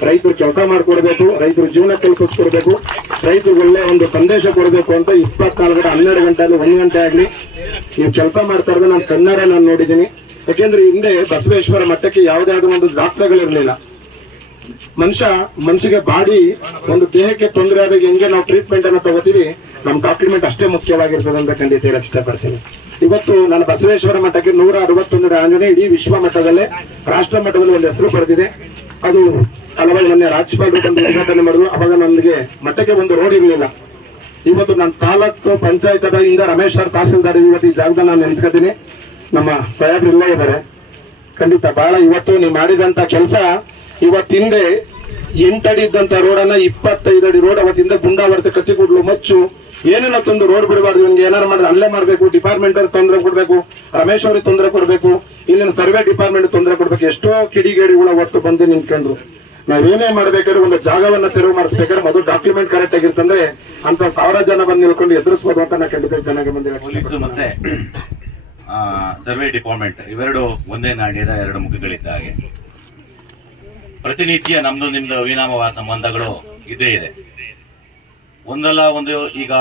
ರೈತರು ಕೆಲಸ ಮಾಡ್ಕೊಡ್ಬೇಕು, ರೈತರು ಜೀವನ ಕಲ್ಪಿಸ್ಕೊಡ್ಬೇಕು, ರೈತರಿಗೆ ಒಳ್ಳೆ ಒಂದು ಸಂದೇಶ ಕೊಡಬೇಕು ಅಂತ ಇಪ್ಪತ್ನಾಲ್ಕು ಗಂಟೆ ಹನ್ನೆರಡು ಗಂಟೆ ಆಗಲಿ ಒಂದು ಗಂಟೆ ಆಗಲಿ ನೀವು ಕೆಲಸ ಮಾಡ್ತಾ ಇರೋದು ನಾನು ಕಣ್ಣಾರೆ ನಾನು ನೋಡಿದ್ದೀನಿ. ಯಾಕೆಂದ್ರೆ ಹಿಂದೆ ಬಸವೇಶ್ವರ ಮಠಕ್ಕೆ ಯಾವುದೇ ಆದ್ರೂ ಒಂದು ಡಾಕ್ಟರ್ಗಳಿರ್ಲಿಲ್ಲ ಮನುಷ್ಯ ಮನುಷ್ಯಗೆ ಬಾಡಿ ಒಂದು ದೇಹಕ್ಕೆ ತೊಂದರೆ ಆದಾಗ ಹೆಂಗೆ ನಾವು ಟ್ರೀಟ್ಮೆಂಟ್ ಅನ್ನ ತಗೋತೀವಿ, ನಮ್ಮ ಡಾಕ್ಯುಮೆಂಟ್ ಅಷ್ಟೇ ಮುಖ್ಯವಾಗಿರ್ತದೆ ಅಂತ ಖಂಡಿತ ಹೇಳಕ್ ಇಷ್ಟಪಡ್ತೀನಿ. ಇವತ್ತು ನಾನು ಬಸವೇಶ್ವರ ಮಠಕ್ಕೆ ನೂರ ಅರವತ್ತೊಂದರ ಆಂಜನೇ ಇಡೀ ವಿಶ್ವ ಮಟ್ಟದಲ್ಲೇ, ರಾಷ್ಟ್ರ ಮಟ್ಟದಲ್ಲಿ ಒಂದು ಹೆಸರು ಪಡೆದಿದೆ ಅದು ಹಲವಾರು ಮೊನ್ನೆ ರಾಜ್ಯಪಾಲರು ಬಂದು ಉದ್ಘಾಟನೆ ಮಾಡಿದ್ರು. ಅವಾಗ ನನಗೆ ಮಠಕ್ಕೆ ಒಂದು ರೋಡ್ ಇರಲಿಲ್ಲ. ಇವತ್ತು ನನ್ನ ತಾಲೂಕು ಪಂಚಾಯತ್ ಇಂದ ರಮೇಶ್ ಸರ್ ತಹಸೀಲ್ದಾರ್ ಇವತ್ತು ಈ ಜಾಗದಲ್ಲಿ ನಾನು ನೆನೆಸ್ಕೊತೀನಿ. ನಮ್ಮ ಸಾಹೇಬ್ರು ಇಲ್ಲೇ ಇದ್ದಾರೆ. ಖಂಡಿತ ಬಹಳ ಇವತ್ತು ನೀವು ಮಾಡಿದಂತ ಕೆಲಸ ಇವತ್ತಿಂದೆ ಎಂಟಡಿ ಇದ್ದಂತ ರೋಡನ್ನ ಇಪ್ಪತ್ತೈದು ಅಡಿ ರೋಡ್ ಅವತ್ತಿಂದ ಗುಂಡಾವರ್ತ ಕತ್ತಿಗುಡ್ಲು ಮಚ್ಚು. ಏನೇನೋ ತಂದು ರೋಡ್ ಬಿಡಬಾರ್ದು ಇವ್ನಿಗೆ ಏನಾರು ಮಾಡಿದ್ರೆ ಅಲ್ಲೇ ಮಾಡಬೇಕು ಡಿಪಾರ್ಟ್ಮೆಂಟ್ ಅವ್ರಿಗೆ ತೊಂದರೆ ಕೊಡಬೇಕು ರಮೇಶ್ ಅವ್ರಿಗೆ ತೊಂದರೆ ಕೊಡಬೇಕು ಇಲ್ಲಿನ ಸರ್ವೆ ಡಿಪಾರ್ಟ್ಮೆಂಟ್ ತೊಂದರೆ ಕೊಡ್ಬೇಕು. ಎಷ್ಟೋ ಕಿಡಿಗೇಡಿಗಳ ಹೊತ್ತು ಬಂದು ನಿಂತ್ಕೊಂಡ್ರು ನಾವೇನೇ ಮಾಡ್ಬೇಕಾದ್ರೆ ಒಂದು ಜಾಗವನ್ನ ತೆರವು ಮಾಡಿಸ್ಬೇಕಾದ್ರೆ ಮೊದಲು ಡಾಕ್ಯುಮೆಂಟ್ ಕರೆಕ್ಟ್ ಆಗಿರ್ತಂದ್ರೆ ಅಂತ ಸಾವಿರ ಜನ ಬಂದು ನಿಲ್ಕೊಂಡು ಎದುರಿಸಬಹುದು ಅಂತ ನಾ ಖಂಡಿತ ಚೆನ್ನಾಗಿ ಬಂದಿಲ್ಲ ಪೊಲೀಸು ಮತ್ತೆ ಸರ್ವೆ ಡಿಪಾರ್ಟ್ಮೆಂಟ್ ಇವೆರಡು ಒಂದೇ ನಾಣ್ಯದ ಎರಡು ಮುಖಗಳಿದ್ದ ಹಾಗೆ ಪ್ರತಿನಿತ್ಯ ನಮ್ದು ನಿಮ್ದು ಅವಿನಾಮ ಸಂಬಂಧಗಳು ಇದ್ದೇ ಇದೆ. ಒಂದಲ್ಲ ಒಂದು ಈಗ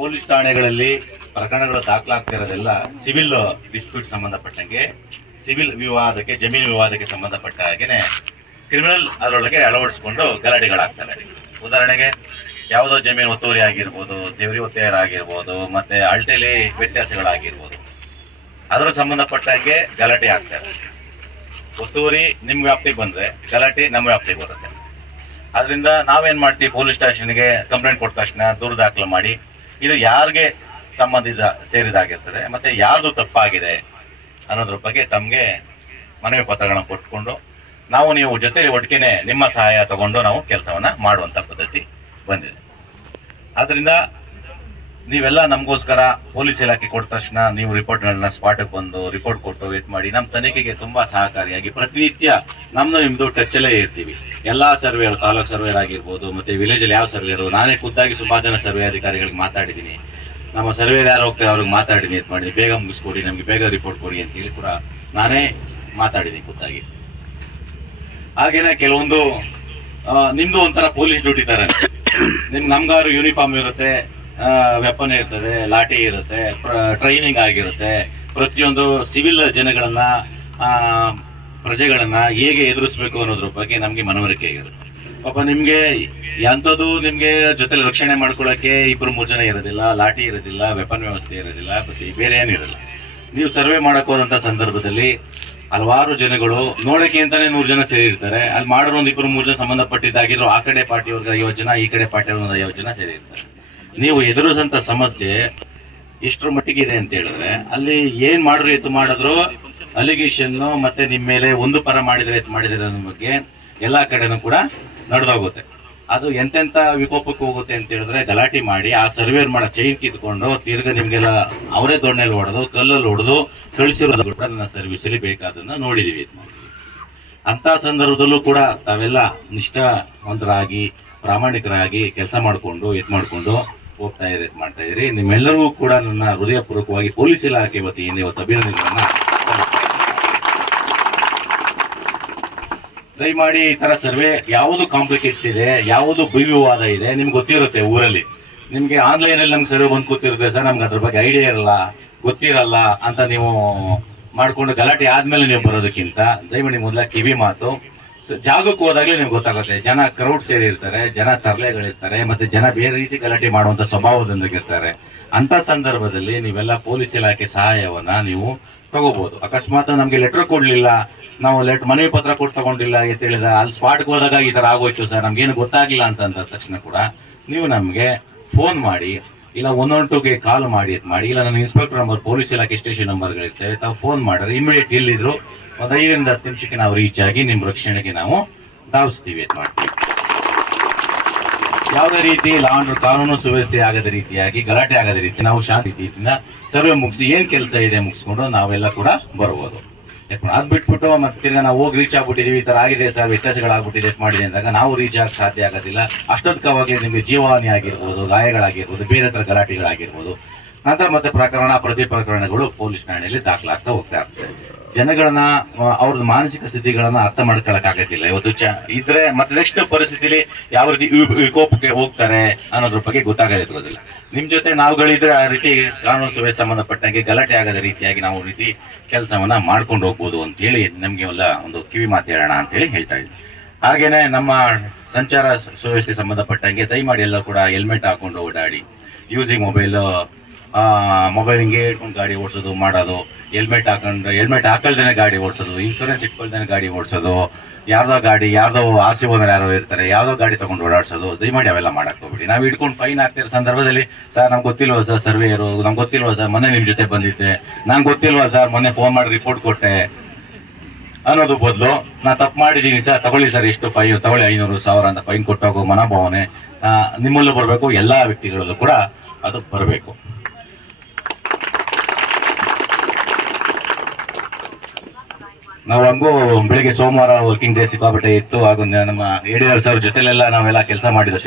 ಪೊಲೀಸ್ ಠಾಣೆಗಳಲ್ಲಿ ಪ್ರಕರಣಗಳು ದಾಖಲಾಗ್ತಿರೋದೆಲ್ಲ ಸಿವಿಲ್ ಡಿಸ್ಪ್ಯೂಟ್ ಸಂಬಂಧಪಟ್ಟಂಗೆ, ಸಿವಿಲ್ ವಿವಾದಕ್ಕೆ, ಜಮೀನು ವಿವಾದಕ್ಕೆ ಸಂಬಂಧಪಟ್ಟ ಹಾಗೆನೆ ಕ್ರಿಮಿನಲ್ ಅದರೊಳಗೆ ಅಳವಡಿಸ್ಕೊಂಡು ಗಲಾಟೆಗಳಾಗ್ತವೆ. ಉದಾಹರಣೆಗೆ ಯಾವುದೋ ಜಮೀನು ಒತ್ತುವರಿ ಆಗಿರ್ಬೋದು, ದೇವರಿ ಒತ್ತೆಯರ್ ಆಗಿರ್ಬೋದು ಮತ್ತೆ ಅಳತೆಲಿ ವ್ಯತ್ಯಾಸಗಳಾಗಿರ್ಬೋದು. ಅದರ ಸಂಬಂಧಪಟ್ಟಂಗೆ ಗಲಾಟೆ ಆಗ್ತವೆ. ಒತ್ತುವರಿ ನಿಮ್ಮ ವ್ಯಾಪ್ತಿಗೆ ಬಂದ್ರೆ, ಗಲಾಟೆ ನಮ್ಮ ವ್ಯಾಪ್ತಿಗೆ ಬರುತ್ತೆ. ಅದರಿಂದ ನಾವೇನು ಮಾಡ್ತೀವಿ, ಪೊಲೀಸ್ ಸ್ಟೇಷನ್ಗೆ ಕಂಪ್ಲೇಂಟ್ ಕೊಟ್ಟ ತಕ್ಷಣ ದೂರು ದಾಖಲು ಮಾಡಿ, ಇದು ಯಾರಿಗೆ ಸಂಬಂಧಿತ ಸೇರಿದಾಗಿರ್ತದೆ, ಮತ್ತೆ ಯಾರ್ದು ತಪ್ಪಾಗಿದೆ ಅನ್ನೋದ್ರ ಬಗ್ಗೆ ತಮಗೆ ಮನವಿ ಪತ್ರಗಳನ್ನ ಕೊಟ್ಕೊಂಡು, ನಾವು ನೀವು ಜೊತೆಲಿ ಒಟ್ಟಿಗೆ ನಿಮ್ಮ ಸಹಾಯ ತಗೊಂಡು ನಾವು ಕೆಲಸವನ್ನ ಮಾಡುವಂತ ಪದ್ಧತಿ ಬಂದಿದೆ. ಆದ್ರಿಂದ ನೀವೆಲ್ಲ ನಮಗೋಸ್ಕರ ಪೊಲೀಸ್ ಇಲಾಖೆ ಕೊಟ್ಟ ತಕ್ಷಣ ನೀವು ರಿಪೋರ್ಟ್ಗಳನ್ನ ಸ್ಪಾಟಕ್ಕೆ ಬಂದು ರಿಪೋರ್ಟ್ ಕೊಟ್ಟು ವೇಟ್ ಮಾಡಿ. ನಮ್ಮ ತನಿಖೆಗೆ ತುಂಬಾ ಸಹಕಾರಿಯಾಗಿ ಪ್ರತಿನಿತ್ಯ ನಮ್ಮದು ನಿಮ್ಮದು ಟಚ್ಚಲ್ಲೇ ಇರ್ತೀವಿ. ಎಲ್ಲಾ ಸರ್ವೇರ್ ತಾಲೂಕ್ ಸರ್ವೇರ್ ಆಗಿರ್ಬೋದು, ಮತ್ತೆ ವಿಲೇಜ್ ಅಲ್ಲಿ ಯಾವ ಸರ್ವೇರು ನಾನೇ ಖುದ್ದಾಗಿ ಸುಮಾರು ಜನ ಸರ್ವೆ ಅಧಿಕಾರಿಗಳಿಗೆ ಮಾತಾಡಿದ್ದೀನಿ. ನಮ್ಮ ಸರ್ವೇರ್ ಯಾರು ಹೋಗ್ತಾರೆ ಅವ್ರಿಗೆ ಮಾತಾಡಿದ್ದೀನಿ ಇದು ಮಾಡಿ ಬೇಗ ಮುಗಿಸ್ಕೊಡಿ, ನಮಗೆ ಬೇಗ ರಿಪೋರ್ಟ್ ಕೊಡಿ ಅಂತ ಹೇಳಿ ಕೂಡ ನಾನೇ ಮಾತಾಡಿದ್ದೀನಿ ಖುದ್ದಾಗಿ. ಹಾಗೇನೆ ಕೆಲವೊಂದು ನಿಮ್ಮದು ಒಂಥರ ಪೊಲೀಸ್ ಡ್ಯೂಟಿ ತರ. ನಿಮ್ ನಮ್ಗಾರು ಯೂನಿಫಾರ್ಮ್ ಇರುತ್ತೆ. ವೆಪನ್ ಇರ್ತದೆ, ಲಾಠಿ ಇರುತ್ತೆ ಟ್ರೈನಿಂಗ್ ಆಗಿರುತ್ತೆ. ಪ್ರತಿಯೊಂದು ಸಿವಿಲ್ ಜನಗಳನ್ನ ಪ್ರಜೆಗಳನ್ನು ಹೇಗೆ ಎದುರಿಸಬೇಕು ಅನ್ನೋದ್ರ ಬಗ್ಗೆ ನಮಗೆ ಮನವರಿಕೆ ಇರುತ್ತೆ. ಪಾಪ ನಿಮಗೆ ಎಂಥದ್ದು ನಿಮಗೆ ಜೊತೆಲಿ ರಕ್ಷಣೆ ಮಾಡ್ಕೊಳ್ಳೋಕೆ ಇಬ್ಬರು ಮೂರು ಜನ ಇರೋದಿಲ್ಲ, ಲಾಠಿ ಇರೋದಿಲ್ಲ ವೆಪನ್ ವ್ಯವಸ್ಥೆ ಇರೋದಿಲ್ಲ ಪ್ರತಿ ಬೇರೆ ಏನಿರಲ್ಲ ನೀವು ಸರ್ವೆ ಮಾಡಕ್ ಹೋದಂತ ಸಂದರ್ಭದಲ್ಲಿ ಹಲವಾರು ಜನಗಳು ನೋಡಕ್ಕೆ ಅಂತಾನೆ ನೂರು ಜನ ಸೇರಿರ್ತಾರೆ ಅಲ್ಲಿ ಮಾಡೋರು ಒಂದ್ ಇಬ್ಬರು ಮೂರು ಜನ ಸಂಬಂಧಪಟ್ಟಿದ್ದಾಗಿದ್ರು ಆ ಕಡೆ ಪಾರ್ಟಿಯವ್ರಿಗೆ ಐವತ್ತು ಜನ, ಈ ಕಡೆ ಪಾರ್ಟಿಯವ್ರಿಗೆ ಐವತ್ತು ಜನ ಸೇರಿರ್ತಾರೆ ನೀವು ಎದುರಿಸಂತ ಸಮಸ್ಯೆ ಇಷ್ಟರ ಮಟ್ಟಿಗೆ ಇದೆ ಅಂತ ಹೇಳಿದ್ರೆ, ಅಲ್ಲಿ ಏನ್ ಮಾಡ್ರು ಇದು ಮಾಡಿದ್ರು ಅಲಿಗೇಷನ್ ಮತ್ತೆ ನಿಮ್ಮ ಮೇಲೆ ಒಂದು ಪರ ಮಾಡಿದ್ರೆ ಇದು ಮಾಡಿದ್ರೆ ಅನ್ನೋ ಬಗ್ಗೆ ಎಲ್ಲಾ ಕಡೆನೂ ಕೂಡ ನಡೆದೋಗುತ್ತೆ ಅದು ಎಂತೆಂತ ವಿಕೋಪಕ್ಕೆ ಹೋಗುತ್ತೆ ಅಂತ ಹೇಳಿದ್ರೆ, ಗಲಾಟೆ ಮಾಡಿ, ಆ ಸರ್ವೇರ್ ಮಾಡೋ ಚೈನ್ ಕಿತ್ಕೊಂಡು ತಿರ್ಗ ನಿಮ್ಗೆಲ್ಲ ಅವರೇ ದೊಣ್ಣೆಲಿ ಹೊಡೆದು ಕಲ್ಲಲ್ಲಿ ಹೊಡೆದು ಕಳಿಸಿರೋದು ಕೂಡ ನನ್ನ ಸರ್ವಿಸಲ್ಲಿ ಬೇಕಾದನ್ನ ನೋಡಿದೀವಿ ಇದ್ನ. ಅಂತ ಸಂದರ್ಭದಲ್ಲೂ ಕೂಡ ತಾವೆಲ್ಲ ನಿಷ್ಠಾವಂತರಾಗಿ, ಪ್ರಾಮಾಣಿಕರಾಗಿ ಕೆಲಸ ಮಾಡಿಕೊಂಡು ಇದು ಮಾಡಿಕೊಂಡು ಹೋಗ್ತಾ ಇದೆ ಮಾಡ್ತಾ ಇದ್ರಿ ನಿಮ್ಮೆಲ್ಲರಿಗೂ ಕೂಡ ನನ್ನ ಹೃದಯಪೂರ್ವಕವಾಗಿ ಪೊಲೀಸ್ ಇಲಾಖೆ ವತಿಯಿಂದ ಇವತ್ತು ಅಭಿನಂದನೆಗಳನ್ನ ದಯಮಾಡಿ ಈ ತರ ಸರ್ವೆ ಯಾವುದು ಕಾಂಪ್ಲಿಕೇಟ್ ಇದೆ, ಯಾವುದು ಭಯವಾದ ಇದೆ, ನಿಮ್ಗೆ ಗೊತ್ತಿರುತ್ತೆ ಊರಲ್ಲಿ. ನಿಮ್ಗೆ ಆನ್ಲೈನ್ ಅಲ್ಲಿ ನಮ್ಗೆ ಸರ್ವೆ ಬಂದು ಕೂತಿರುತ್ತೆ ಸರ್, ನಮ್ಗೆ ಅದ್ರ ಬಗ್ಗೆ ಐಡಿಯಾ ಇರಲ್ಲ, ಗೊತ್ತಿರಲ್ಲ ಅಂತ ನೀವು ಮಾಡ್ಕೊಂಡು ಗಲಾಟೆ ಆದ್ಮೇಲೆ ನೀವು ಬರೋದಕ್ಕಿಂತ, ದಯಮಾಡಿ ಮೊದಲ ಕಿವಿ ಮಾತು. ಜಾಗಕ್ಕೆ ಹೋದಾಗಲೇ ನಿಮ್ಗೆ ಗೊತ್ತಾಗುತ್ತೆ. ಜನ ಕ್ರೌಡ್ ಸೇರಿರ್ತಾರೆ, ಜನ ತರಲೆಗಳಿರ್ತಾರೆ, ಮತ್ತೆ ಜನ ಬೇರೆ ರೀತಿ ಗಲಾಟೆ ಮಾಡುವಂತ ಸ್ವಭಾವದೊಂದಿಗಿರ್ತಾರೆ. ಅಂತ ಸಂದರ್ಭದಲ್ಲಿ ನೀವೆಲ್ಲ ಪೊಲೀಸ್ ಇಲಾಖೆ ಸಹಾಯವನ್ನ ನೀವು ತಗೋಬಹುದು ಅಕಸ್ಮಾತ್ ನಮ್ಗೆ ಲೆಟರ್ ಕೊಡ್ಲಿಲ್ಲ, ನಾವು ಲೆಟ್ ಮನವಿ ಪತ್ರ ಕೊಟ್ಟು ತಗೊಂಡಿಲ್ಲ ಅಂತ ಹೇಳಿದ, ಅಲ್ಲಿ ಸ್ಪಾಟ್ಗೆ ಹೋದಾಗ ಈ ತರ ಆಗೋಯ್ತು ಸರ್ ಏನು ಗೊತ್ತಾಗಿಲ್ಲ ಅಂತ ಅಂದ ತಕ್ಷಣ ಕೂಡ ನೀವು ನಮ್ಗೆ ಫೋನ್ ಮಾಡಿ ಇಲ್ಲ ಒನ್ ಒನ್ ಟೂಗೆ ಕಾಲ್ ಮಾಡಿ ಮಾಡಿ. ಇಲ್ಲ, ನನ್ನ ಇನ್ಸ್ಪೆಕ್ಟರ್ ನಂಬರ್ ಪೊಲೀಸ್ ಇಲಾಖೆ ಸ್ಟೇಷನ್ ನಂಬರ್ಗಳಿರ್ತವೆ ತಾವು ಫೋನ್ ಮಾಡಿದ್ರೆ ಇಮಿಡಿಯೇಟ್ ಎಲ್ಲಿದ್ರು ಒಂದು ಐದರಿಂದ ಹತ್ತು ನಿಮಿಷಕ್ಕೆ ನಾವು ರೀಚ್ ಆಗಿ ನಿಮ್ಮ ರಕ್ಷಣೆಗೆ ನಾವು ಧಾವಿಸ್ತೀವಿ ಅಂತ ಮಾಡ್ತೀವಿ. ಯಾವುದೇ ರೀತಿ ಲಾ ಅಂಡ್ ಕಾನೂನು ಸುವ್ಯವಸ್ಥೆ ಆಗದ ರೀತಿಯಾಗಿ, ಗಲಾಟೆ ಆಗದ ರೀತಿ ನಾವು ಶಾಂತಿ ರೀತಿಯಿಂದ ಸರ್ವೆ ಮುಗಿಸಿ, ಏನ್ ಕೆಲಸ ಇದೆ ಮುಗಿಸ್ಕೊಂಡು ನಾವೆಲ್ಲ ಕೂಡ ಬರ್ಬೋದು. ಅದ್ ಬಿಟ್ಬಿಟ್ಟು ಮತ್ತೆ ನಾವು ಹೋಗಿ ರೀಚ್ ಆಗ್ಬಿಟ್ಟಿದೀವಿ, ಈ ತರ ಆಗಿದೆ ಸರ್ ವ್ಯತ್ಯಾಸಗಳಾಗ್ಬಿಟ್ಟಿದೆ ಮಾಡಿದೆ ಅಂದಾಗ ನಾವು ರೀಚ್ ಆಗಕ್ಕೆ ಸಾಧ್ಯ ಆಗೋದಿಲ್ಲ. ಅಷ್ಟೊತ್ತಕವಾಗಿ ನಿಮಗೆ ಜೀವಹಾನಿ ಆಗಿರ್ಬೋದು, ಗಾಯಗಳಾಗಿರ್ಬೋದು, ಬೇರೆ ತರ ಗಲಾಟೆಗಳಾಗಿರ್ಬೋದು. ನಂತರ ಮತ್ತೆ ಪ್ರಕರಣ ಪ್ರತಿ ಪ್ರಕರಣಗಳು ಪೊಲೀಸ್ ಠಾಣೆಯಲ್ಲಿ ದಾಖಲಾಗ್ತಾ ಹೋಗ್ತಾ ಇರ್ತವೆ ಜನಗಳನ್ನ ಅವ್ರದ್ದು ಮಾನಸಿಕ ಸ್ಥಿತಿಗಳನ್ನ ಅರ್ಥ ಮಾಡ್ಕೊಳಕ್ ಆಗತ್ತಿಲ್ಲ ಇವತ್ತು ಚ, ಇದ್ರೆ ಮತ್ತೆ ನೆಕ್ಸ್ಟ್ ಪರಿಸ್ಥಿತಿಲಿ ಯಾವ ರೀತಿ ವಿಕೋಪಕ್ಕೆ ಹೋಗ್ತಾರೆ ಅನ್ನೋದ್ರ ಬಗ್ಗೆ ಗೊತ್ತಾಗೋದಿರೋದಿಲ್ಲ ನಿಮ್ ಜೊತೆ ನಾವುಗಳಿದ್ರೆ ಆ ರೀತಿ ಕಾನೂನು ಸಭೆ ಸಂಬಂಧಪಟ್ಟಂಗೆ ಗಲಾಟೆ ಆಗದ ರೀತಿಯಾಗಿ ನಾವು ರೀತಿ ಕೆಲಸವನ್ನ ಮಾಡ್ಕೊಂಡು ಹೋಗ್ಬೋದು ಅಂತ ಹೇಳಿ ನಮ್ಗೆ ಎಲ್ಲ ಒಂದು ಕಿವಿ ಮಾತು ಹೇಳೋಣ ಅಂತ ಹೇಳಿ ಹೇಳ್ತಾ ಇದ್ವಿ. ಹಾಗೇನೆ ನಮ್ಮ ಸಂಚಾರ ಸುವ್ಯವಸ್ಥೆ ಸಂಬಂಧಪಟ್ಟಂಗೆ ದಯಮಾಡಿ ಎಲ್ಲ ಕೂಡ ಹೆಲ್ಮೆಟ್ ಹಾಕೊಂಡು ಓಡಾಡಿ ಯೂಸಿಂಗ್ ಮೊಬೈಲ್ ಮೊಬೈಲ್ ಹಿಂಗೆ ಇಟ್ಕೊಂಡು ಗಾಡಿ ಓಡಿಸೋದು ಮಾಡೋದು ಹೆಲ್ಮೆಟ್ ಹಾಕೊಂಡು ಹೆಲ್ಮೆಟ್ ಹಾಕಲ್ದೇನೆ ಗಾಡಿ ಓಡಿಸೋದು ಇನ್ಸೂರೆನ್ಸ್ ಇಟ್ಕೊಳ್ದೇನೆ ಗಾಡಿ ಓಡಿಸೋದು, ಯಾರ್ದೋ ಗಾಡಿ, ಯಾರ್ದೋ ಆರ್ ಸಿ ಓನರ್ ಯಾರೋ ಇರ್ತಾರೆ, ಯಾವ್ದೋ ಗಾಡಿ ತಗೊಂಡು ಓಡಾಡಿಸೋದು ದಯಮಾಡಿ ಅವೆಲ್ಲ ಮಾಡಕ್ ಹೋಗ್ಬಿಡಿ. ನಾವು ಇಟ್ಕೊಂಡು ಫೈನ್ ಹಾಕ್ತಿರೋ ಸಂದರ್ಭದಲ್ಲಿ, ಸರ್, ನಮ್ಗೆ ಗೊತ್ತಿಲ್ವ ಸರ್ ಸರ್ವೇಯರು ನಮ್ಗೆ ಗೊತ್ತಿಲ್ವ ಸರ್ ಮೊನ್ನೆ ನಿಮ್ಮ ಜೊತೆ ಬಂದಿದ್ದೆ? ನಂಗೆ ಗೊತ್ತಿಲ್ವ ಸರ್ ಮೊನ್ನೆ ಫೋನ್ ಮಾಡಿ ರಿಪೋರ್ಟ್ ಕೊಟ್ಟೆ? ಅನ್ನೋದು ಬದಲು, ನಾ ತಪ್ಪು ಮಾಡಿದ್ದೀನಿ ಸರ್, ತಗೊಳ್ಳಿ ಸರ್ ಎಷ್ಟು ಫೈ ತಗೊಳ್ಳಿ ಐನೂರು ಸಾವಿರ ಅಂತ ಫೈನ್ ಕೊಟ್ಟೋಗೋ ಮನೋಭಾವನೆ ನಿಮ್ಮಲ್ಲೂ ಬರಬೇಕು, ಎಲ್ಲಾ ವ್ಯಕ್ತಿಗಳಲ್ಲೂ ಕೂಡ ಅದು ಬರಬೇಕು. ನಾವು ಹಂಗೂ ಬೆಳಿಗ್ಗೆ ಸೋಮವಾರ ವರ್ಕಿಂಗ್ ಡೇ ಸಿಕ್ಕಾಪಟ್ಟೆ ಇತ್ತು, ಹಾಗೂ ನಮ್ಮ ಎಡಿಆರ್ ಸರ್ ಜೊತೆಲೆಲ್ಲ ನಾವೆಲ್ಲ ಕೆಲಸ ಮಾಡಿದ